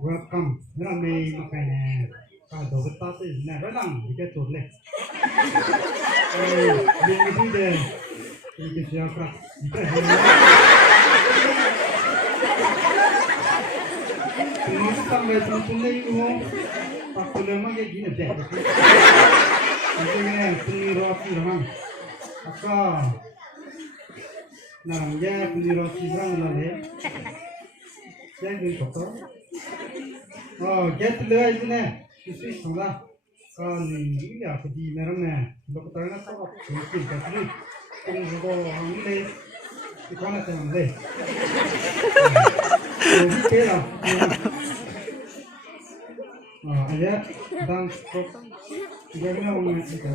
Welcome. Nó mày mà cái này đồ cái tao thì này rất nặng cái chuột này. Mình cái gì đây? Cái gì à? Nó cũng về trong này đúng không? Aku lemah kayak gini deh. Ini punya roti ramang. Akka. Nah, ya punya roti ramang lah deh. Jadi foto. Oh, get le ini. Isi sama. Kan ini apa di merahnya? Dokter nak apa? Mungkin tapi kalau ini di mana teman deh. Oke lah. Aja dan stop jadi orang itu kan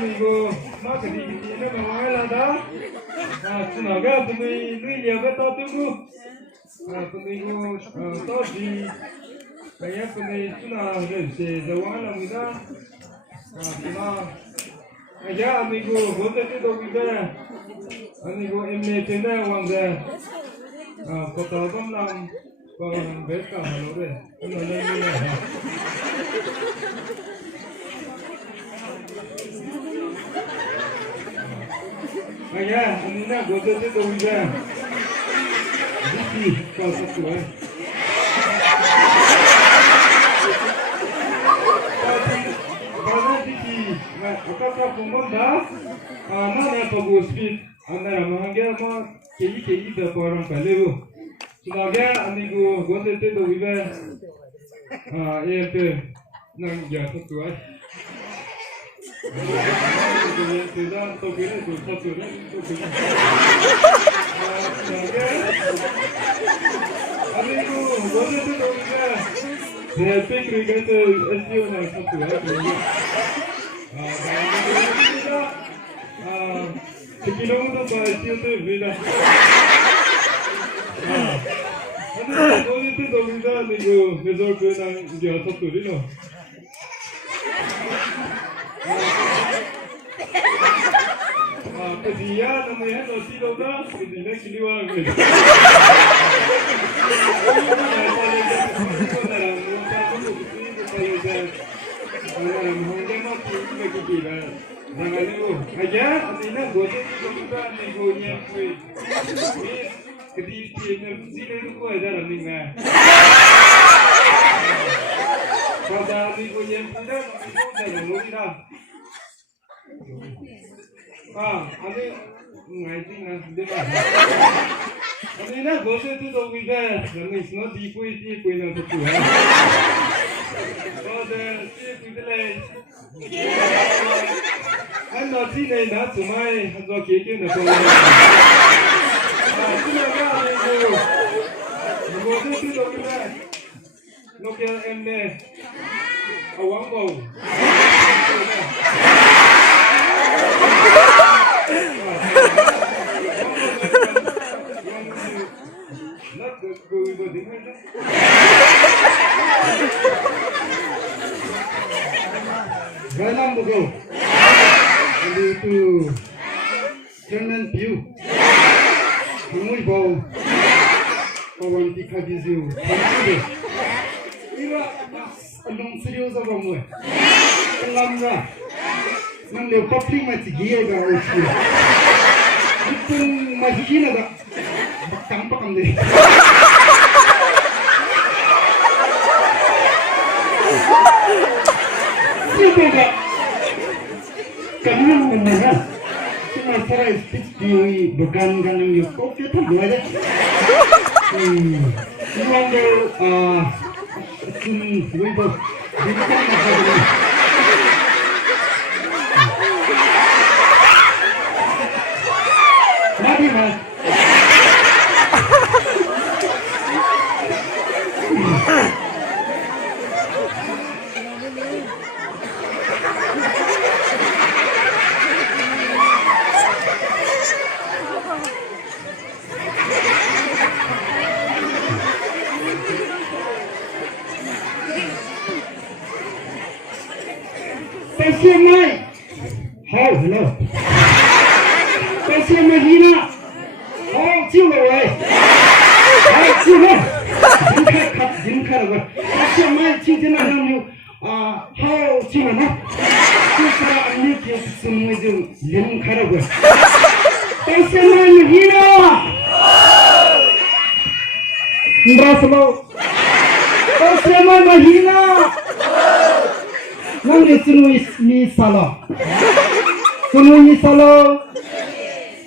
minggu mak kedi-kedi ni memang lah dah. Semoga pemilih apa tahu tunggu. Pemilih tahu di kayak pemilih sudah rese jawab lah muda. Cuma aja minggu boleh tu dok kita. Minggu MA cina orang dah. Kota Banglang orang berka malu deh. Mana ni? Ayah, ini nak goda tu tu juga. Jadi kau satu eh. Kalau jadi, apa pun dah, mana bagus fit, anda ramai mah kei dah orang kalau. Sebagai amigo goda tu tu juga. Itu nang jatuh satu eh. Tidak tahu kira tu satu ni tu kira. Abi tu, boleh tu tahu kira. Saya fikir kata SEO nak satu ni. Sekilo tu bah SEO tu beda. Ada boleh tu tahu kira ni go besar tu nang dia satu ni loh. Dia namanya nasi loda, ini kiliwa gitu. Jangan dulu. Aja, Tina gosip itu juga nih gonya kue. Kediri sini itu kue ada nih mah. Pada nih gonya kita itu udah lalu kita. Ada ngaji nggak ada. Tina gosip itu tuh kita, nih semua di kue nang tuh. Ada kue leh. Anh nói gì này đã tụi mày do kế kia là không chứ là cái này ngồi thứ đâu cái này nó kia em đây ở quán bầu nó cười vừa đứng lên đó vài năm một rồi itu German view Hamui bau kawan tika bizu ira along serius apa mu lamra nang le kopling ma tigie ga ochi itu mahina ga bakam de siapa kamu mendengar cuma saya speech di bukan kan yang kok kita dua aja itu wibu jadi kan masalah lagi mas Pasimai, hello. Pasimai hina, cium away. Cium, jinka, Pasimai cium nama you. Cium mana? Cium ni kian semua itu jinka away. Pasimai hina. Berasal. Pasimai hina. Nanti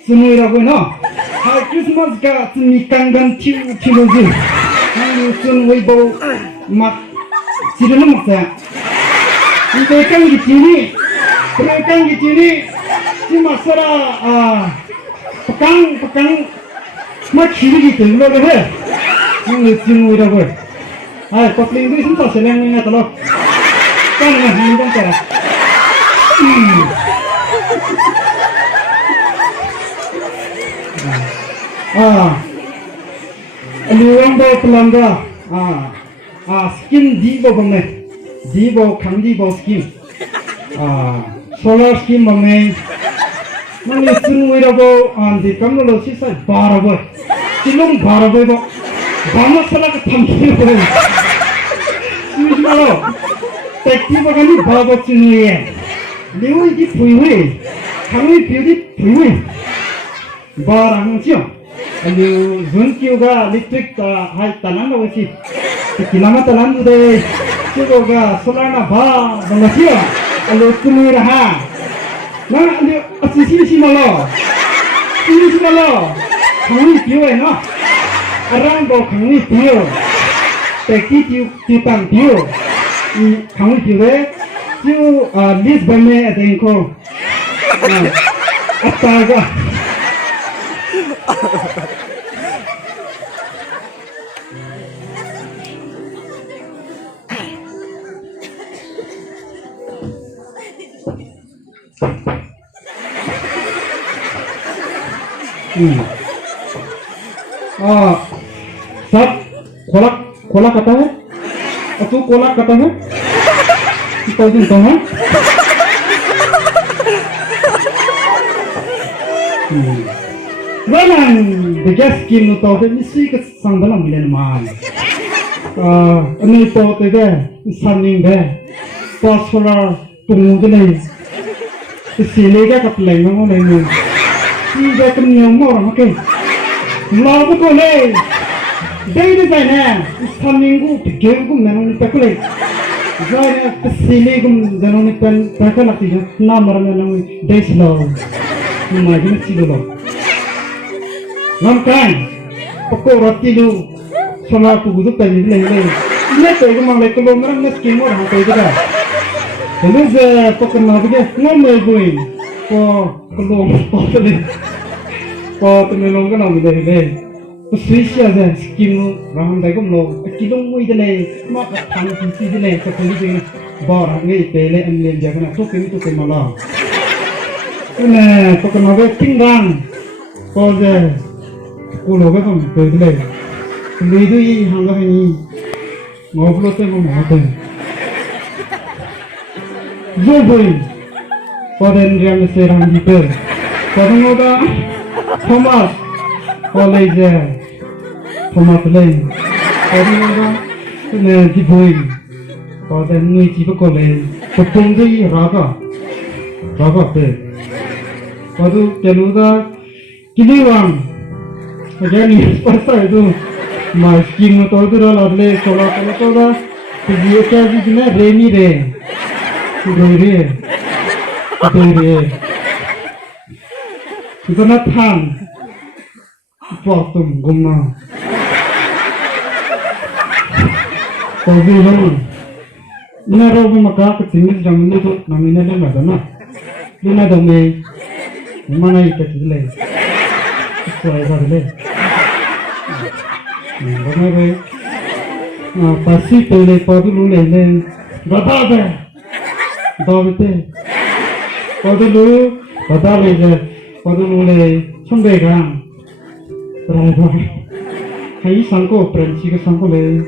sunu ragu na. Hari Christmas ka sunu kangen cilozi. Nanti sunu wibu mak cilozi maksa. Mereka di sini, cuma sera pegang mak ciri gitu, loh deh. Nanti sunu ragu. Hari kopling itu semua selengnya terus. Kan nggak kan cara. Luang bau pelangga. Skin di bawah mana? Di bawah kang di bawah skin. Solar skin mana? Nanti semua itu bau di kamu lo sisa barabar. Cilung barabar bau. Banyak salah ketampil bau. Ini malu. Teknik bagani baba ciniye, lewu di puiwe, kami di puiwe, barang cio, alu zunki uga listrik hai tanah lo sih, kilama tanah tu deh, cio uga solarna ba, bangga cio, alu cini raha, nah alu asisi malo, kami puiwe no, orang bo kami puiwe, teknik tiang puiwe. Kamu juga, tu list banyak ada engkau, apa agak? सब खोला कटा है तू Cola कटा है तो दिन तो है Walang bigas kim to ke misi ke sang dalam milen man ani to te de saning de pasora tungu de nei Siliga kat leng mo leng mo. Tiga kenyang mo orang okay. Lalu ko le. Day ni bay na. Saminggu pikir ko menon pakule. Zai siligum janon pen pakala tiga. Namar menon day slow. Numagin siguro. Namkan. Pokok roti lu. Sama aku gudu tadi leng leng. Ini tu memang lekor orang nak skim orang kau itu dah. Terus pokok nabi dia ngomel buin. Kalau tu ni, kalau tu ni orang kan nabi dia ni. Swisya je skim orang dah kau lo. Kilong mui je le, mak thang kisi je le. Sekali je bar ni pele ambil jaga nak tu malah. Ini pokok nabi tinggang. Kau je, kau lo kan kau itu le. Lidu ini hangga ini. Ngobrol tu memang ada. Zoboy, pada ni yang serang kita. Pada muda, Thomas, college, Thomas lain. Pada muda, ni Zoboy, pada ni Zoboy college. Betul tu raga pe. Pada keluar kiliwan, jadi pasal itu. Masking tu tu dah le, kalau dia cakap ni remi re, itu nak thang, waktu guna, kau bilang, ni orang makan kecil jamin itu namanya ni mana na, ni na dome, mana itu tu le, itu le. Bagaimana? Pasti pele padu lu le, bata be, padu lu bata le, padu lu le, sampai kan, berapa? Hai sangko, peranci ke sangko le,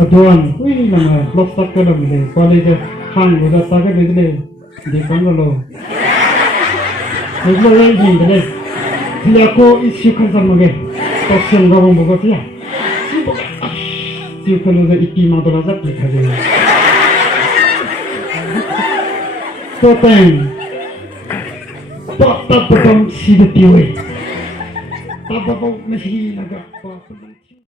aduan, ini nama lobster kalau le, kalau le, hang udah tak ada le, di mana lo? Itu yang ini le, dia ko isu kan sama le. Option gabung buka dia. Siapa kalau dah iki mahu lazat lekar dia. Potong, tak betul sih dia. Tak betul mesti agak.